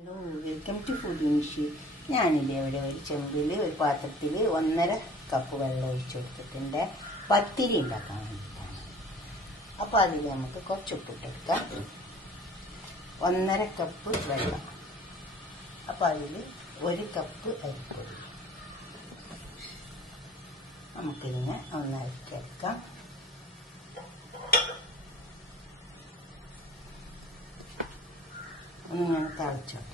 Hello, welcome to food നിഷി. ഞാനില്ലേ ഇവിടെ ഒരു ചെമ്പിൽ ഒരു പാത്രത്തിൽ 1.5 കപ്പ് വെള്ളം ഒഴിച്ചു കൊടുത്തിട്ടുണ്ട്. പത്തിരി ഉണ്ടാക്കാൻ വേണ്ടിയിട്ടാണ്. അപ്പോൾ അതിൽ നമുക്ക് കുറച്ച് ഉപ്പിട്ടെടുക്കാം. 1.5 കപ്പ് വെള്ളം. അപ്പോൾ അതിൽ 1 കപ്പ് അരിപ്പൊടി. നമുക്കിതിനെ ഒന്ന് അരക്കിയെടുക്കാം. ഒന്നിങ്ങനെ തിളച്ചോട്ടെ.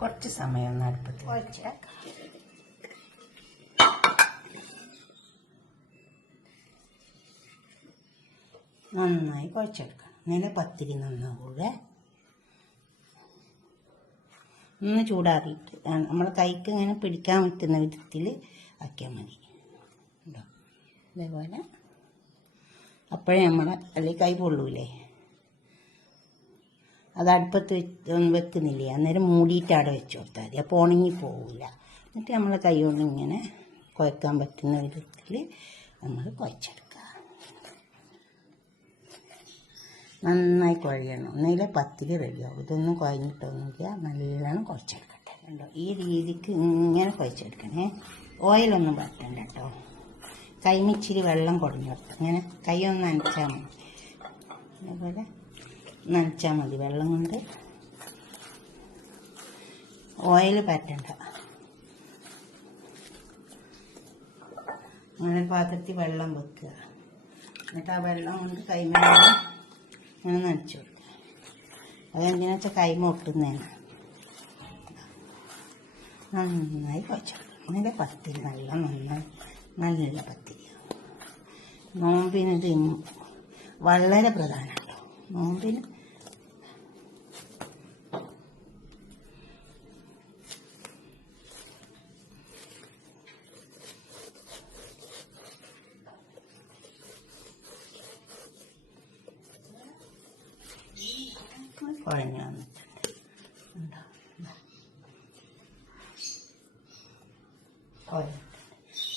കുറച്ച് സമയം ഒന്ന് അടുപ്പത്ത് കുഴച്ചേക്കാം. നന്നായി കുഴച്ചെടുക്കണം. നില പത്തിരി നന്നാവൂടെ. ഒന്ന് ചൂടാറിയിട്ട് നമ്മളെ കൈക്ക് ഇങ്ങനെ പിടിക്കാൻ പറ്റുന്ന വിധത്തിൽ ആക്കിയാൽ മതി. ഉണ്ടോ? ഇതേപോലെ അപ്പോഴേ നമ്മളെ അല്ലെങ്കിൽ കൈ പൊള്ളൂലേ. അത് അടുപ്പത്ത് വെക്കുന്നില്ലേ, അന്നേരം മൂടിയിട്ട് അവിടെ വെച്ച് കൊടുത്താൽ മതി. അപ്പോൾ ഉണങ്ങി പോവില്ല. എന്നിട്ട് നമ്മളെ കൈ കൊണ്ട് ഇങ്ങനെ കുഴക്കാൻ പറ്റുന്ന വിധത്തിൽ നമ്മൾ കുഴച്ചെടുക്കുക. നന്നായി കുഴയണം. ഒന്നിലെ പത്തിരി റെഡിയാവും. ഇതൊന്നും കുഴഞ്ഞിട്ടൊന്നുമില്ല. നല്ലോണം കുഴച്ചെടുക്കട്ടെ. കണ്ടോ, ഈ രീതിക്ക് ഇങ്ങനെ കുഴച്ചെടുക്കണേ. ഓയിലൊന്നും പറ്റണ്ട കേട്ടോ. കൈമിച്ചിരി വെള്ളം കുടഞ്ഞു കൊടുത്തു. ഇങ്ങനെ കൈ ഒന്ന് നനച്ചാൽ മതി. അതേപോലെ നനച്ചാൽ മതി വെള്ളം കൊണ്ട്. ഓയിൽ പറ്റണ്ട. അങ്ങനെ പാത്രത്തിൽ വെള്ളം വെക്കുക. എന്നിട്ട് ആ വെള്ളം കൊണ്ട് കൈമ അങ്ങനെ നനച്ചു കൊടുക്കുക. അതെന്തിനാ വെച്ചാൽ കൈമ ഒട്ടുന്നതാണ്. നന്നായി കുഴച്ചെടുക്കും. അങ്ങനെ പത്തിരി നല്ല പത്തിരിയാണ്. നോമ്പിനിത് വളരെ പ്രധാനമല്ലോ. നോമ്പിന് കുഴഞ്ഞു വന്നിട്ടുണ്ട്.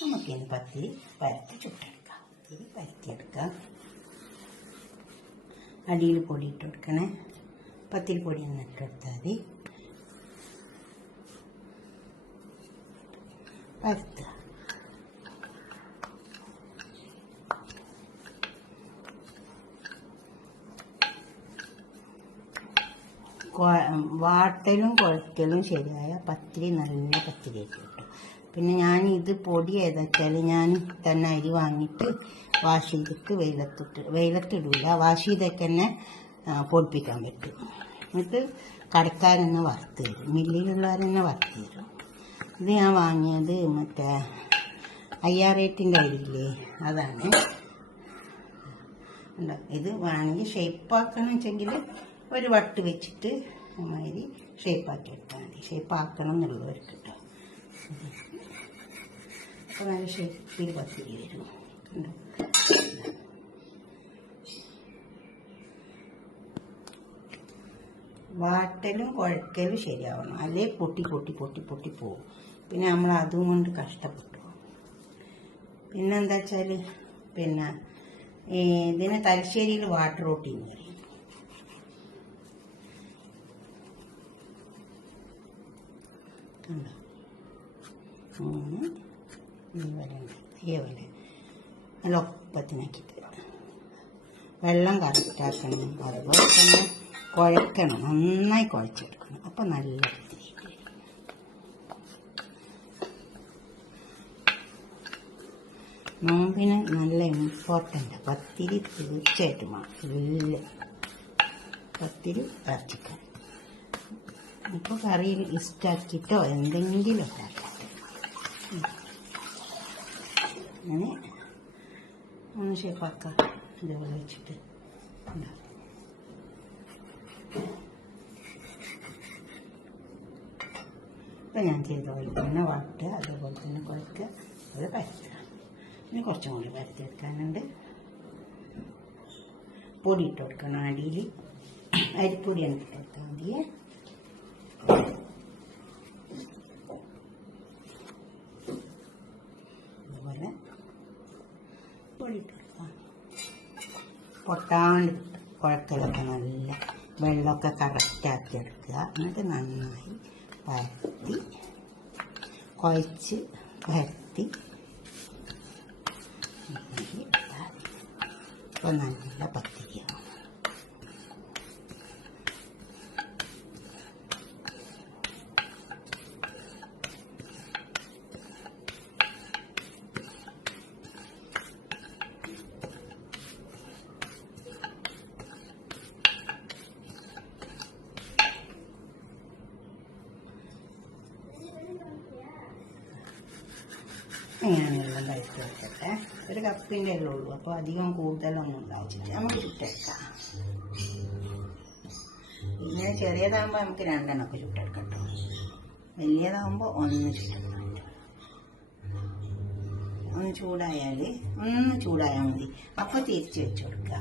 നമുക്കിനി പത്തിരി പരത്തി ചുട്ടെടുക്കാം. പത്തിരി പരത്തിയെടുക്കാം. അടിയിൽ പൊടി ഇട്ട് കൊടുക്കണേ. പത്തിരി പൊടി ഒന്ന് ഇട്ടെടുത്താൽ മതി. പരത്തുക. വാട്ടലും കുഴക്കലും ശരിയായ പത്തിരി നല്ല പത്തിരിയൊക്കെ കിട്ടും. പിന്നെ ഞാൻ ഇത് പൊടി ഏതാച്ചാൽ ഞാൻ തന്നെ അരി വാങ്ങിയിട്ട് വാഷ് ചെയ്തിട്ട് വെയിലത്തിടൂല. വാഷ് ചെയ്തൊക്കെ തന്നെ പൊടിപ്പിക്കാൻ പറ്റും. എന്നിട്ട് കടക്കാരെന്നെ വറുത്ത് തരും. മില്ലിലുള്ളവരെന്നെ വറുത്ത് തരും. ഇത് ഞാൻ വാങ്ങിയത് മറ്റേ 5000 അരിയില്ലേ, അതാണ്. ഇത് വേണമെങ്കിൽ ഷേപ്പാക്കണം വെച്ചെങ്കിൽ ഒരു വട്ട് വെച്ചിട്ട് മാതിരി ഷേപ്പാക്കി എടുത്താൽ മതി. ഷേപ്പാക്കണം എന്നുള്ളവർക്ക് കേട്ടോ. അപ്പോൾ നല്ല ഷേപ്പിൽ പത്തിരി വരും. കണ്ടോ? വാട്ടലും കുഴക്കലും ശരിയാവണം. അല്ലേ പൊട്ടി പോകും. പിന്നെ നമ്മൾ അതും കൊണ്ട് കഷ്ടപ്പെട്ടു. പിന്നെന്താ വെച്ചാൽ പിന്നെ ഇതിന് തലശ്ശേരിയിൽ വാട്ടർ റൊട്ടി എന്ന് പറയും. കണ്ടോ? ഇതേപോലെ നല്ല ഒപ്പത്തിനാക്കിയിട്ട് വെള്ളം കറക്റ്റാക്കണം. അതുപോലെ തന്നെ കുഴക്കണം. നന്നായി കുഴച്ചെടുക്കണം. അപ്പം നല്ല പത്തിരി. നോമ്പിന് നല്ല ഇമ്പോർട്ടൻ്റ് പത്തിരി തീർച്ചയായിട്ടും. പത്തിരി ഇറച്ചിക്കറി. ഇപ്പോൾ കറിയിൽ ഇഷ്ടാക്കിയിട്ടോ എന്തെങ്കിലും ഒക്കെ ആക്കട്ടെ. അങ്ങനെ ഒന്ന് ഷേപ്പാക്കാം. ഇതുപോലെ വെച്ചിട്ട് ഇപ്പം ഞാൻ ചെയ്ത പോലെ തന്നെ വട്ടുക, അതേപോലെ തന്നെ കുഴക്കുക, അത് പരത്തുക. പിന്നെ കുറച്ചും കൂടി പരത്തിയെടുക്കാനുണ്ട്. പൊടി ഇട്ട് കൊടുക്കണം. അടിയിൽ അരിപ്പൊടിയാണ് ഇട്ട് കൊടുത്താൽ മതിയേ. അതുപോലെ പൊടി ഇട്ട് കൊടുക്കാം. പൊട്ടാണ്ട് കുഴക്കലൊക്കെ നല്ല വെള്ളമൊക്കെ കറക്റ്റാക്കി എടുക്കുക. എന്നിട്ട് നന്നായി പരത്തി കുഴച്ച് പരത്തി ഇപ്പോൾ നല്ല പത്തിരിയാവും. ഇങ്ങനെയെല്ലാം കഴിച്ച് വെക്കട്ടെ. ഒരു കപ്പിൻ്റെ എല്ലാം ഉള്ളൂ, അപ്പോൾ അധികം കൂടുതലൊന്നും ഉണ്ടാച്ചിട്ട് നമുക്ക് ചുട്ടെടുക്കാം. പിന്നെ ചെറിയതാകുമ്പോൾ നമുക്ക് രണ്ടെണ്ണമൊക്കെ ചുട്ടെടുക്കാം കേട്ടോ. വലിയതാകുമ്പോൾ ഒന്ന് ചുട്ടെടുക്കാം. ഒന്ന് ചൂടായാൽ മതി. അപ്പോൾ തിരിച്ച് വെച്ച് കൊടുക്കുക.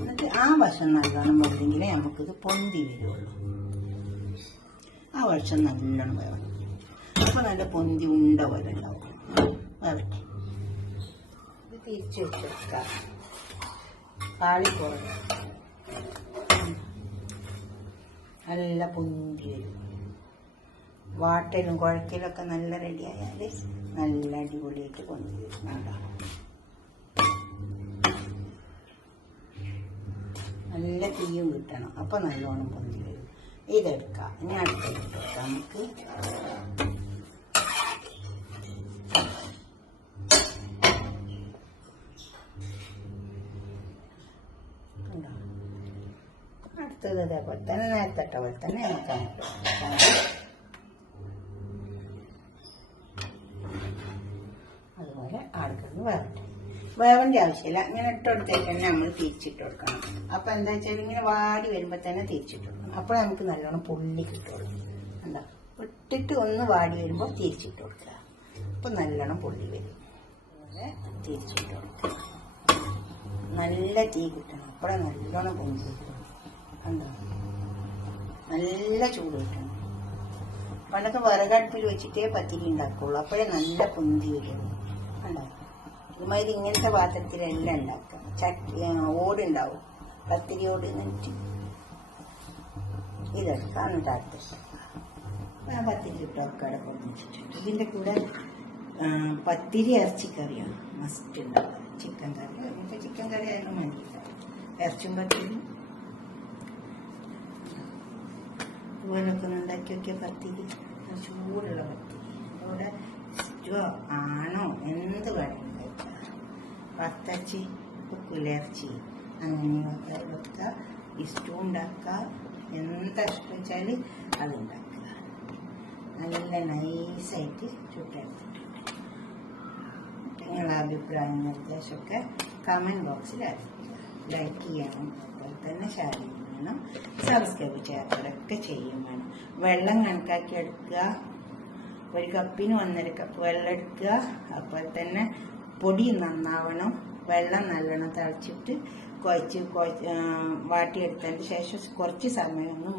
എന്നിട്ട് ആ വശം നല്ലോണം വെള്ളെങ്കിലേ നമുക്കിത് പൊന്തി വരുള്ളൂ. ആ വശം നല്ലോണം വേണം. അപ്പോൾ നല്ല പൊന്തി ഉണ്ട പോലെ ഉണ്ടാവും. വരട്ടെ. ഇത് തിരിച്ച് വെച്ച് കൊടുക്കാം. പാളിപ്പോലെ നല്ല പൊന്തി വരും. വാട്ടലും കുഴക്കലൊക്കെ നല്ല റെഡി ആയാൽ നല്ല അടിപൊളിയായിട്ട് പൊന്തി വരുന്നുണ്ടാവും. നല്ല തീയും കിട്ടണം. അപ്പോൾ നല്ലോണം പൊന്തി വരും. ഇതെടുക്കാം. ഇനി അടുത്തേക്ക് കൊടുക്കാം. നമുക്ക് അടുത്തത് ഇതേപോലെ തന്നെ നേരത്തെ ഇട്ട പോലെ തന്നെ നമുക്ക് അതുപോലെ ആൾക്കാർക്ക് വേവൻ്റെ ആവശ്യമില്ല. ഇങ്ങനെ ഇട്ടെടുത്തേക്ക് തന്നെ നമ്മൾ തിരിച്ചിട്ട് കൊടുക്കണം. അപ്പോൾ എന്താ വെച്ചാൽ ഇങ്ങനെ വാടി വരുമ്പോൾ തന്നെ തിരിച്ചിട്ട് കൊടുക്കണം. അപ്പോൾ നമുക്ക് നല്ലോണം പൊള്ളി കിട്ടുള്ളൂ. എന്താ ഇട്ടിട്ട് ഒന്ന് വാടി വരുമ്പോൾ തിരിച്ചിട്ട് കൊടുക്കുക. അപ്പോൾ നല്ലോണം പൊള്ളി വരും. അതുപോലെ തിരിച്ചിട്ട് കൊടുക്കുക. നല്ല തീ കിട്ടണം. അപ്പോഴേ നല്ലോണം പൊന്തി കിട്ടും. എന്താ നല്ല ചൂട് കിട്ടണം. പണ്ടൊക്കെ വിറകടുപ്പിൽ വെച്ചിട്ടേ പത്തിരി ഉണ്ടാക്കുള്ളൂ. അപ്പോഴേ നല്ല പൊന്തി വരുള്ളൂ. കണ്ടോ? ഇതുമാതിരി ഇങ്ങനത്തെ പാത്രത്തിലെല്ലാം ഉണ്ടാക്കാം. ഓടുണ്ടാവും, പത്തിരി ഓട്. എന്നിട്ട് ഇതെടുക്കാം. എന്നിട്ട് അടുത്ത പത്തിരി ഇട്ടൊക്കെ അവിടെ പൊന്നിച്ചിട്ടുണ്ട്. ഇതിൻ്റെ കൂടെ പത്തിരി ഇറച്ചിക്കറിയാണ് മസ്റ്റ് ഉണ്ടാവുക. ചിക്കൻ കറി, ഇപ്പം ചിക്കൻ കറി ആയാലും മതിയില്ല. ഇറച്ചും പത്തിരി ഇതുപോലൊക്കെ ഒന്ന് ഉണ്ടാക്കി നോക്കിയ പത്തിരി, ചൂടുള്ള പത്തിരി. അതുപോലെ ഇഷ്ടമോ ആണോ എന്ത് വേണമെങ്കിലും കഴിക്കാം. വറുത്തരച്ചി, ഉപ്പിലിറച്ചി അങ്ങനെയൊക്കെ വെക്കുക. ഇഷ്ടം ഉണ്ടാക്കുക. എന്താ ഇഷ്ടം വെച്ചാൽ അതുണ്ടാക്കുക. നല്ല നൈസായിട്ട് ചുട്ടെടുത്തിട്ടുണ്ട്. നിങ്ങളുടെ അഭിപ്രായം നിർദ്ദേശമൊക്കെ കമൻറ്റ് ബോക്സിൽ അറിയിക്കുക. ലൈക്ക് ചെയ്യണം, അതുപോലെ തന്നെ ഷെയർ ചെയ്യണം, സബ്സ്ക്രൈബ് ചെയ്യാത്തവരൊക്കെ ചെയ്യും വേണം. വെള്ളം കണക്കാക്കി എടുക്കുക. ഒരു കപ്പിന് 1.5 കപ്പ് വെള്ളം എടുക്കുക. അതുപോലെ തന്നെ പൊടി നന്നാവണം. വെള്ളം നല്ലോണം തിളച്ചിട്ട് കുഴച്ച് വാട്ടിയെടുത്തതിന് ശേഷം കുറച്ച് സമയം ഒന്ന്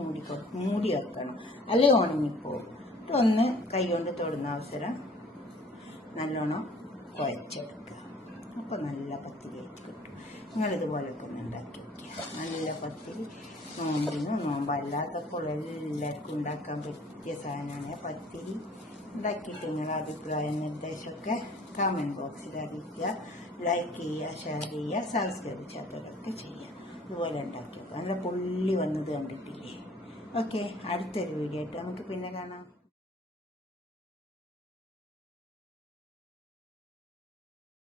മൂടി വെക്കണം. അല്ലെങ്കിൽ ഉണങ്ങിപ്പോകും. ഒന്ന് കൈ കൊണ്ട് തൊടുന്ന അവസരം നല്ലോണം കുഴച്ചെടുക്കുക. അപ്പോൾ നല്ല പത്തിരി ആയിട്ട് കിട്ടും. നിങ്ങളിതുപോലൊക്കെ ഒന്ന് ഉണ്ടാക്കി വയ്ക്കുക. നല്ല പത്തിരി നോമ്പിന് നോമ്പല്ലാത്തപ്പോൾ എല്ലാവർക്കും ഉണ്ടാക്കാൻ പറ്റിയ സാധനമാണ് പത്തിരി. ഉണ്ടാക്കിയിട്ട് നിങ്ങളുടെ അഭിപ്രായ നിർദ്ദേശമൊക്കെ കമൻറ്റ് ബോക്സിൽ അറിയിക്കുക. ലൈക്ക് ചെയ്യുക, ഷെയർ ചെയ്യുക, സബ്സ്ക്രൈബ് ചെയ്യാത്തവരൊക്കെ ചെയ്യുക. ഇതുപോലെ ഉണ്ടാക്കി വെക്കുക. നല്ല പുള്ളി വന്നത് കണ്ടിട്ടില്ലേ? ഓക്കെ, അടുത്തൊരു വീഡിയോ ആയിട്ട് നമുക്ക് പിന്നെ കാണാം.